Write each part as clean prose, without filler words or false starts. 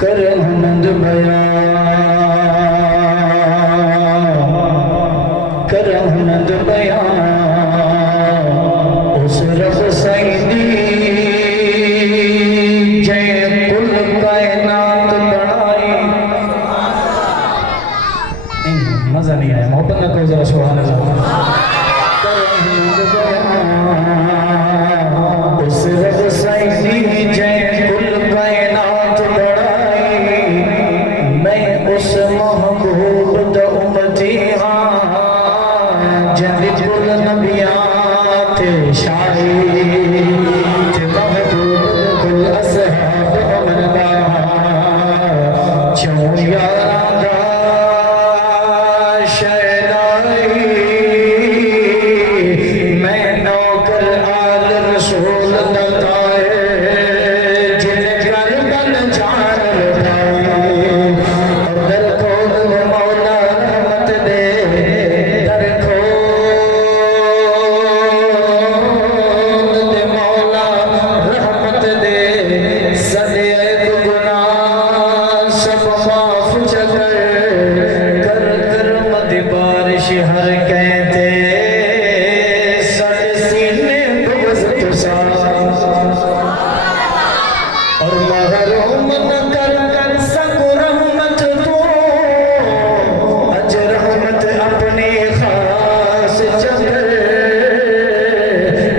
कर हमद बयां कर हमद बयां उस रब सैदी जय कुल कायनात बनाई। मजा नहीं आया, मोहब्बत ना करो जरा सुभान अल्लाह। कर हमद बयां उस रब सैदी जय कुल कायनात बनाई। मैं उस महबूब दा उम्मती हां जंद कुल नबियां ते शाही ते महबूब कुल असहाब अमरदा चौं यारां दा शहनाई। मैं नौकर आल रसूल दा हर कहते सद सीने बुग़्ज़ तुसा और महरूम न कर सकूं रहमत तो अज रहमत अपने खास जगर।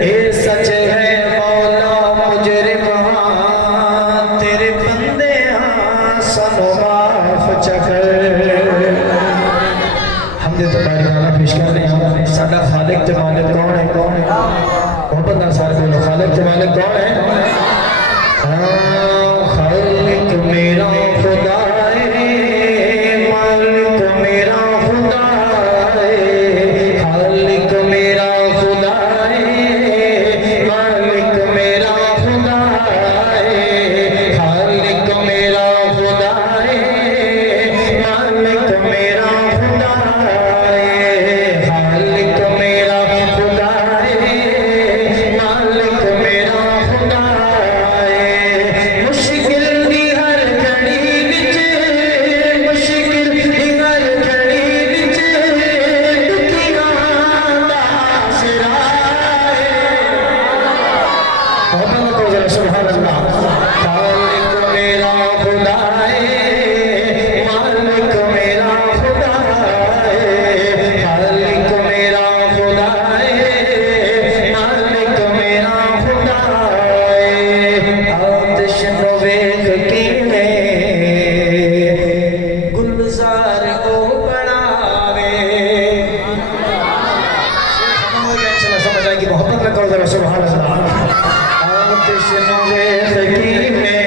ए सच है मौला मुजरिम हां तेरे बंदे हां सनो माफ चकर। पेश कर रहे हैं साडा खालिक ते मालिक कौन है? मोहब्बत नाल सारे बोलो खालिक ते मालिक कौन है? खालिक मेरा खुदा है, मालिक मेरा खुदा है। खालिक मेरा खुदा है, मालिक मेरा खुदा है। खालिक मेरा खुदा है, मालिक मेरा खुदा है। मालिक मेरा खुदा है, मालिक मेरा खुदा है। मुश्किल दी हर घड़ी विच, मुश्किल दी हर घड़ी विच दुखियां दा आसरा है। मोहब्बत को जरा सुभान अल्लाह। खालिक मेरा खुदा है, मालिक मेरा खुदा है। खालिक मेरा खुदा है, मालिक मेरा खुदा है। आतिश नो वेख कीने गुलजार ओ बनावे। खत्म हो गया, चलो समझ आएगी। मोहब्बत में कहो जरा सुभान अल्लाह। आतिश नो वेख कीने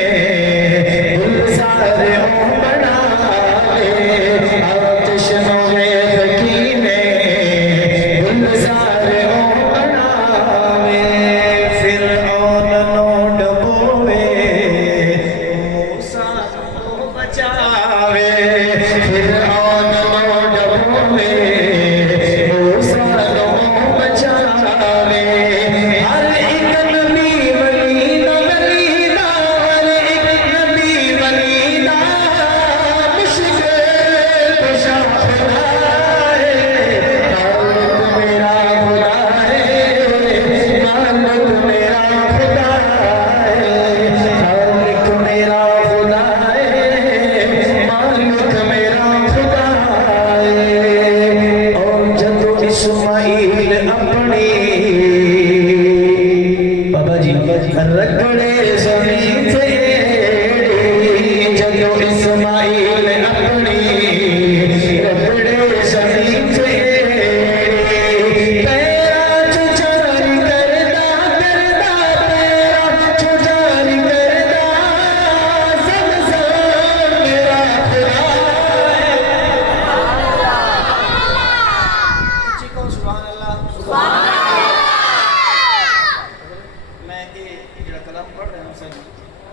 गुलजार ओ बनावे। आतिश नो वेख कीने गुलजार ओ बनावे। फिरऔन नो डबोवे मूसा को बचावे। फिरऔन नो डबोवे मूसा को बचावे। हर एक नबी वली दा वलीदा, हर एक नबी वलीदा मुश्किल कुशा खुदा है। खालिक मेरा खुदा है, मालिक मेरा खुदा है। खालिक मेरा खुदा है, मालिक मेरा खुदा है। और जदों इस्माइल अपनी बाबा जी रगड़े ज़मीन से, जदों इस्माइल अपनी रगड़े ज़मीन से पैरा चुचारी करदा करदा, पैरा चुचारी करदा ज़मज़म मेरा खुदा है। चिको सुभान अल्लाह। मैं ये जड़ा कलम पढ़ रहा हूं सही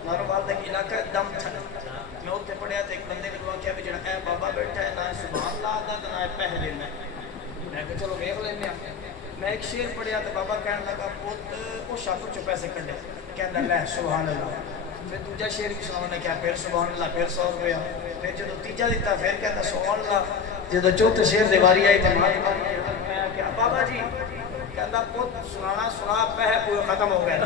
नारोवाल दा इलाका दम छन मैं उत्ते पढ़िया ते एक बंदे ने आख्या भी जड़ा ए बाबा बैठा है ना सुभान अल्लाह दा ना पहले मैं चलो वेख लेने। मैं एक शेर पढ़िया तो बाबा कहने लगा पुत वो छाप चो पैसे कढ़े कहंदा ले सुभान अल्लाह। फिर दूजा शेर भी सुनाने क्या, फिर सुभान अल्लाह, फिर 100 रुपया, फिर जो तीजा दिता फिर कहता सुभान अल्लाह। जो चौथे शेर की वारी आई तो बाबा जी कहता पुत सुनाना सुना पै पूरा खत्म हो गया।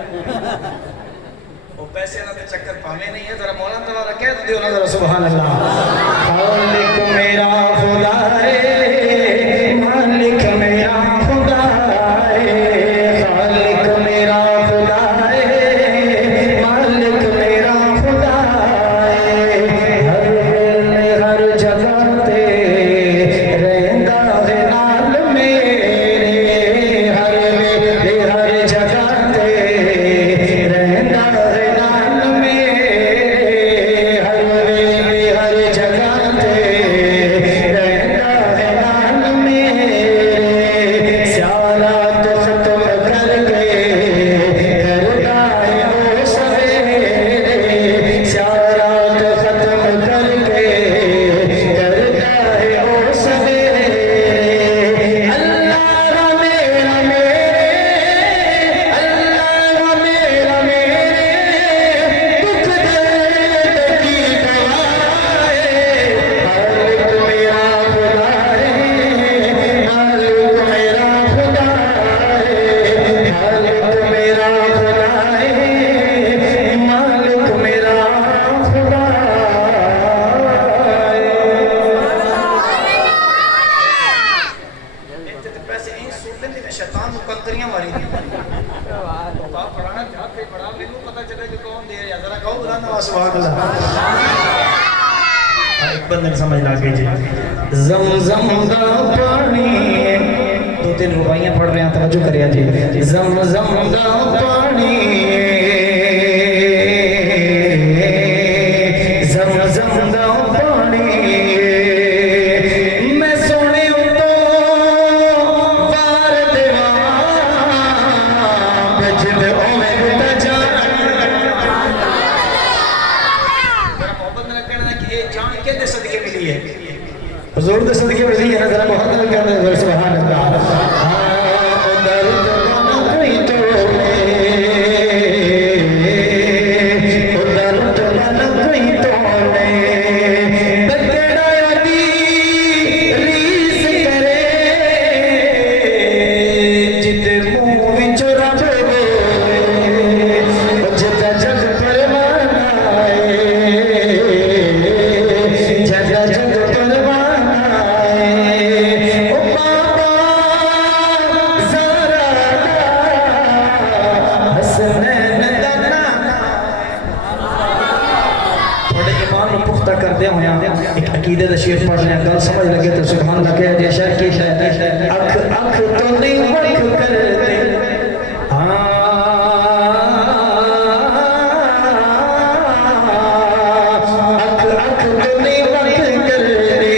वो पैसे ना तो चक्कर पावे नहीं है, जरा मौलाना दोबारा कह दो ना जरा सुभान अल्लाह। मालिक मेरा खुदा है, मालिक मेरा खुदा है, खालिक मेरा खुदा है, मालिक मेरा खुदा है। हर वेले हर जगह ते रहंदा है नाल मेरे, हर वेले हर जगह ते रहंदा है नाल मेरे, हर वेले हर जगह ते रहंदा है नाल मेरे। स्याला तो खत्म करके करदा है ओ सवेरे, स्याला तो खत्म करके करदा है ओ सवेरे। अल्लाह मेरा मेरे, अल्लाह मेरा मेरे, दुख दर्द की दवा है। मालिक मेरा खुदा है, मालिक मेरा खुदा है, मालिक मेरा खुदा है, मालिक मेरा खुदा है। पैसे इन सुन लेंदे ने शैतान को कंकरियां मारी दी। बाप पढ़ाना क्या पे पढ़ा मेनू पता चले कि कौन दे रहा, जरा कहो बुला नवाज सुभान अल्लाह। एक बंदे ने समझ ला के जी ज़मज़म दा पानी, 2-3 रुबाइयां पढ़ रहे हैं, तवज्जो करिए जी। ज़मज़म दा पानी, ज़मज़म दा पानी, मैं सोने तो वार देवा बजद ओवे गुता जान। मोहब्बत ने कहना कि ये जान के दे सदके मिली है, हुजूर दे सदके मिली है ना, जरा मोहब्बत ने कहना है सुभान अल्लाह। दर्द ना कोई तोड़े, दर्द ना कोई तोड़े, बगड़ा दी रीस करे, जिते मुंह विच रब बोले, जिता जग परवाना है, जग जग परवाना है। ओ बाबा ज़रा हसनैन दा नाना, थोड़े ईमान को पुख्ता करदे होया एक अकीदे दा शेर पढ़ लिया, गल समझ लगे तो सुभान अल्लाह कह दिया। शेर की है अख अख तो नहीं वख कर दे, अख अख तो नहीं वख कर दे,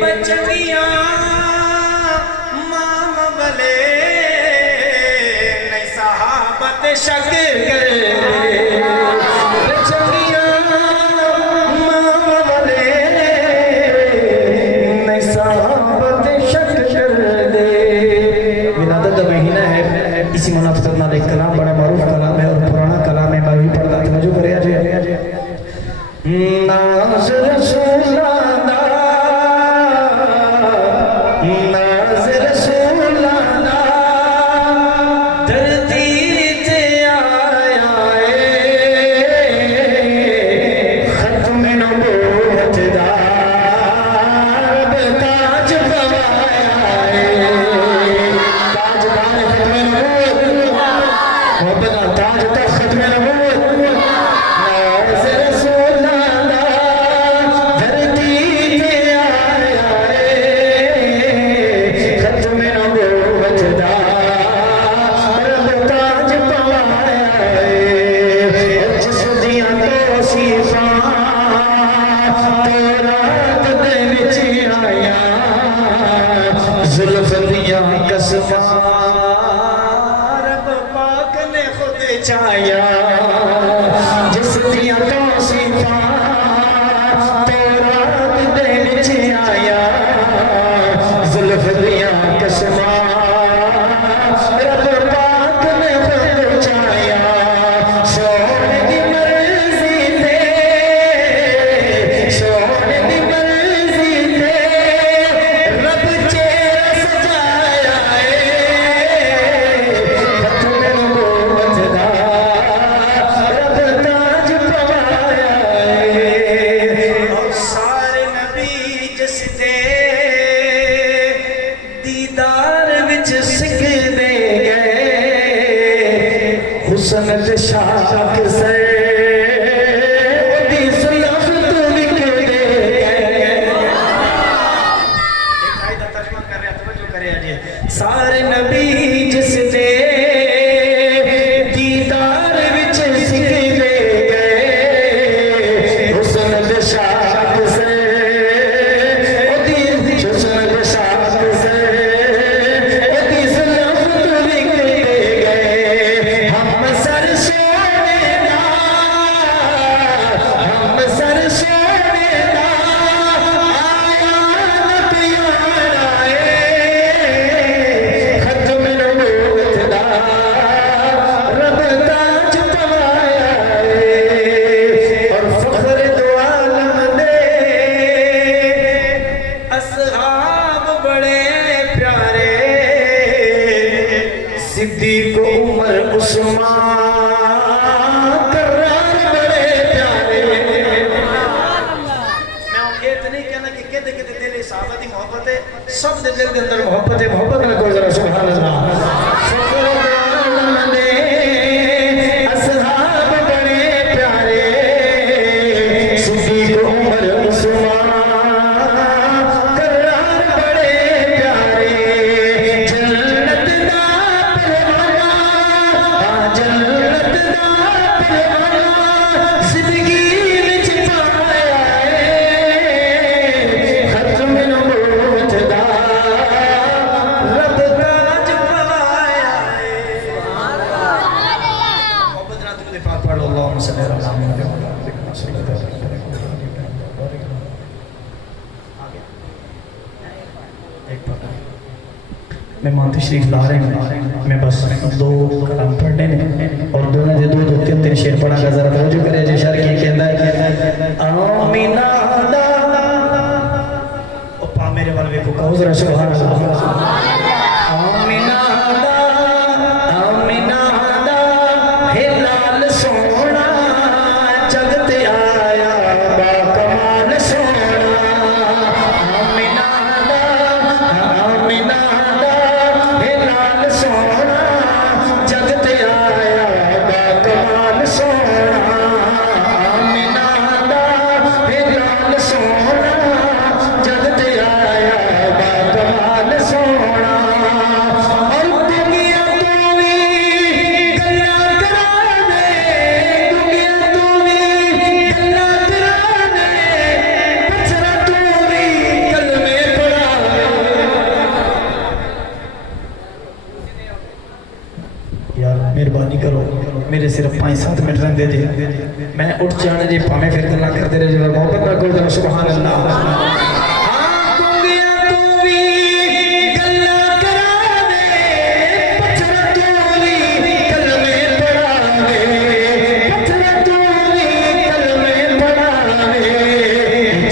बचनिया माम वले नहीं सहाबत शक कर दे, बचनिया माम वले नहीं सहाबत शक कर दे। विलादत का महीना है, इसी मुनाफत नाल एक कलाम बड़ा मारूफ कलाम है और पुराना कलाम है, मैं भी पढ़ता तवज्जो करिए जी। नाज़ रसूला दा, नाज़ रसूला दा, धरती ते आया है, खत्म नबूवत दा रब ताज पवाया है, ताजदार खत्म नबूवत, मोहब्बत दा ताज तक खत्म नबूवत। नाज़ रसूला दा, धरती ते आया है, खत्म नबूवत दा रब ताज पवाया है। जिस दियां तौसीफां तौरात दे विच आया, जुल्फ दियां कसमां रब पाक ने खुद चाया, जिस दियां तौसीफां तौरात दे विच आया, जुल्फ दियां कसमां रब पाक ने खुद चाया। सोने दी दे अंदर मोहब्बत है, मोहब्बत ना कोई जरा सुभान अल्लाह। असहाब बड़े प्यारे सिद्दीक उमर उस्मान करार बड़े प्यारे जन्नत दा परवाना जन्नत दा परवाना जिंदगी विच पाया खत्म नबूवत दा रब ताज पाया सुभान अल्लाह। मोहब्बत ना तुझे पाक पढ़ लो अल्लाहुम्मा सल्ली अला मुहम्मद व अला आलि मुहम्मद। मेहमान तशरीफ ला रहे हैं, मैं बस दो कलाम पढ़ने ने और दोनों दे दो दो तीन तीन शेर पढ़ांगा, जरा तवज्जो करें। जे शर की कहता है आमीना दा ओ पा मेरे वाल देखो कहो जरा सुभान अल्लाह। आमीना दा हे लाल सोना जग ते आया बा कमाल सोना। आमीना दा हे लाल सोना जग ते आया बा कमाल सोना। आमीना दा हे लाल सोना जग ते आया बा कमाल सोना। और दुनिया तो भी गल्ला करा दे, दुनिया तो भी गल्ला करा दे, पत्थरा तो भी कलमे पड़ा दे। यार मेहरबानी करो, मेरे सिर्फ 5-7 मिनट रहते जे, मैं उठ जाने जे भावें फिर गल्लां करते रहे। जरा मोहब्बत ना करो जरा सुभान अल्लाह। हाँ दुनिया तो भी गल्ला करा दे, पत्थरा तो भी कलमे पड़ा दे, पत्थरा तो भी कलमे पड़ा दे।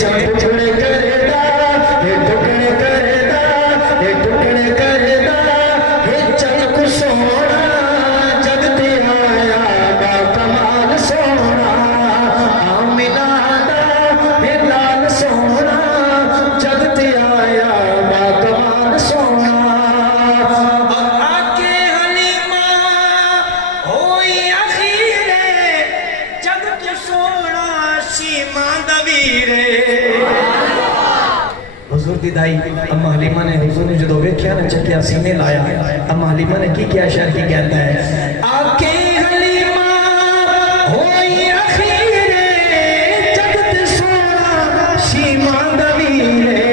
चल टुकड़े करेदा हे टुकड़े करेदा हे टुकड़े करेदा हे चल को सोना जग ते आया बा कमाल सोना। आमीना दा हे लाल सोना जग ते आया बा कमाल सोना। और आके हलीमा होई अखीरे जग तो सोना सीमा दवीरे। हुजूर दी दाई अम्मा हलीमा ने हुजूर ने जो वेख्या ना चकिया सीने लाया, अम्मा हलीमा ने की क्या शर की कहता है आके हलीमा होई अखीरे जगत सोना सीमा दवीरे।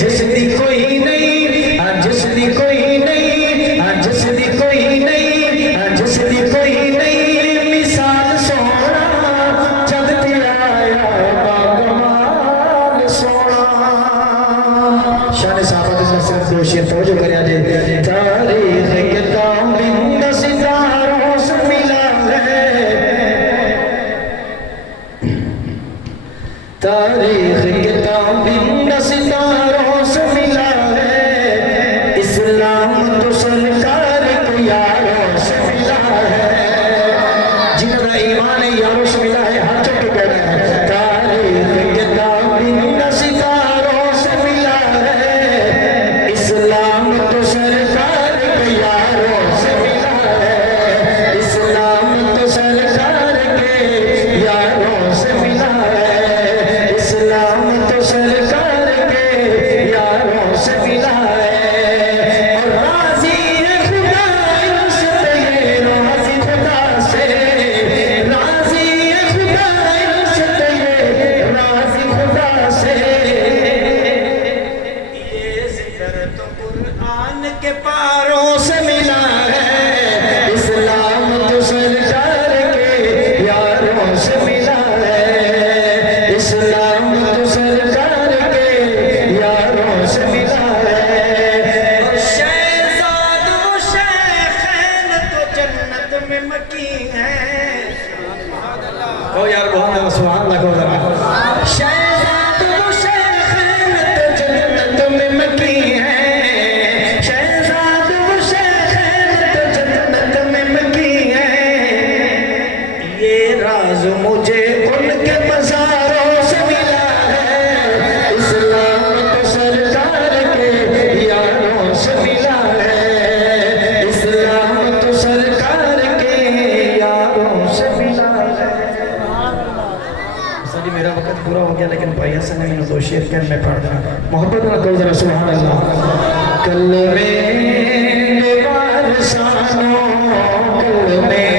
जिसदी कोई नहीं जिसदी कोई नहीं जिसदी कोई नहीं जिसदी कोई नहीं मिसाल सोना जग ते आया बा कमाल सोना। शान साहब के सिर्फ दो शेर तवज्जो करें जे तारीख के ताबिंद सितारों से मिला है, तारीख के ताबिंद सितारों से मिला है। इस्लाम तो सरकार के यारों से मिला है, जिनका ईमान है यारों से मिला है। हाथ चुप कर तारीख के ताबिंद सितारों से मिला है। इस्लाम तो सरकार के यारों से मिला है, इस्लाम तो सरकार के यारों से मिला है, इस्लाम तो सरकार के यारों से मिला है। और राजी है खुदा इनसे ये राजी खुदा से, राजी है खुदा इनसे ये राजी खुदा से। ये जिक्र तो कुरान के पारों से मिला है, इस्लाम तो सरकार के यारों से मिला है, इस्लाम तो सरकार के यारों से मिला है। और शहजाद व शेखैन तो जन्नत में मकी हैं। ओ यार बहुत सुभान अल्लाह को जरा। शहजाद व शेखैन तो जन्नत में मकी हैं, शहजाद व शेखैन तो जन्नत में मकी हैं। ये राज मुझे उनके मज़ारों से मिला है, इस्लाम तो सरकार के यारों जी मेरा वक्त पूरा हो गया, लेकिन भाई हसन ने मैंने दो शेर कह मैं पढ़ देना मोहब्बत ना कहो जरा सुभान अल्लाह। कल में